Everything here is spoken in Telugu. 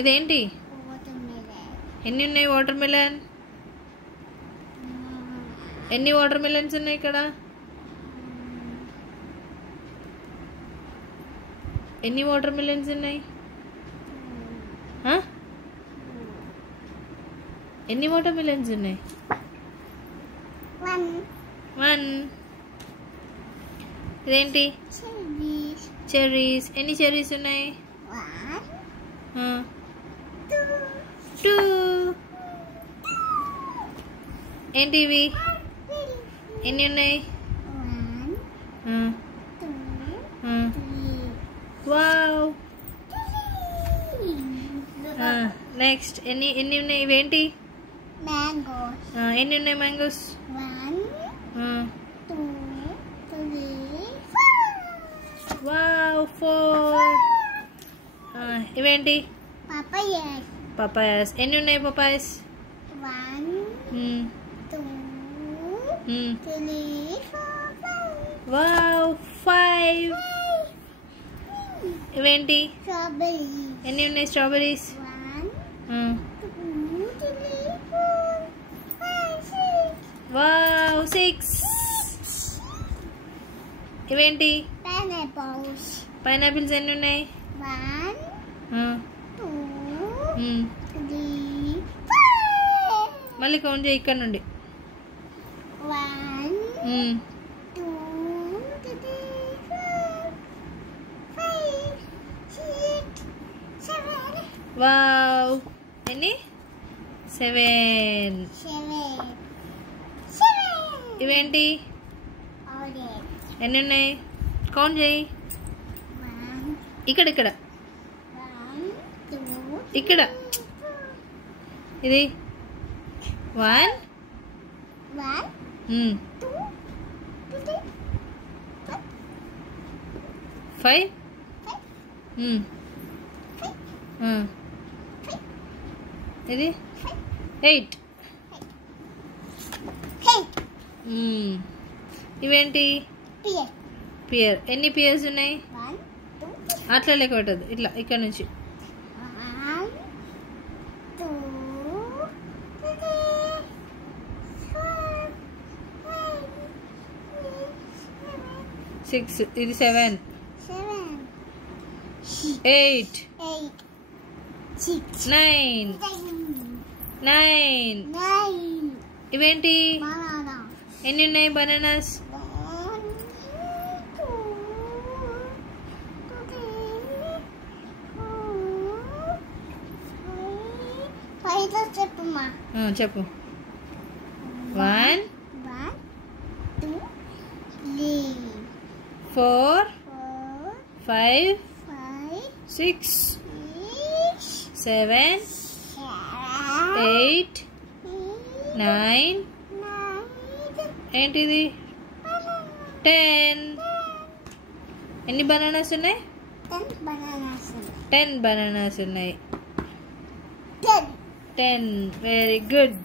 ఇదేంటి? ఎన్ని ఉన్నాయి వాటర్ మిలన్? ఎన్ని వాటర్ మిలన్స్ ఉన్నాయి ఇక్కడ? ఎన్ని వాటర్ మిలన్స్ ఉన్నాయి? ఎన్ని వాటర్ మిలన్స్ ఉన్నాయి? 1. ఇదేంటి? చెర్రీస్. ఎన్ని చెర్రీస్ ఉన్నాయి? 2. ఏంటి ఇవి? ఎన్ని ఉన్నాయి? 1 2 వావ్. నెక్స్ట్ ఎన్ని ఉన్నాయి? ఇవేంటి? మ్యాంగోస్. ఎన్ని ఉన్నాయి మ్యాంగోస్? 1 2 3 4 వావ్ 4. ఇవేంటి? పపాయాస్. ఎన్ని ఉన్నాయి పపాయాస్? 1 2 3 4 వావ్ 5. ఇవేంటి? స్ట్రాబెర్రీ. ఎన్ని ఉన్నాయి స్ట్రాబెర్రీస్? 1 2 3 4 5 6 వావ్ 6. ఇవేంటి? పైనాపిల్స్. పైనాపిల్స్ ఎన్ని ఉన్నాయి? 1 2 3 4 మళ్ళీ కౌంట్ చేయి ఇక్కడ నుండి. 1 2 3 4 5 6 7 వావ్. ఎన్ని? 7. ఇవేంటి? ఎన్ని ఉన్నాయి? కౌంట్ చేయి. ఇక్కడ ఇక్కడ ఇక్కడ ఇది 1 5 ఇది 8. ఇవేంటి? పియర్. ఎన్ని పియర్స్ ఉన్నాయి? అట్లా లెక్క పెట్టదు, ఇట్లా ఇక్కడ నుంచి. 6. ఇది 7 8 9 ఇవేంటి? ఎన్ని ఉన్నాయి బనానాస్? చెప్పు. 1 2 3 4 5 6 7 8 9 ఏంటిది? 10. ఎన్ని బనానాస్ ఉన్నాయి? 10 బనానాస్ ఉన్నాయి. 10. Very good.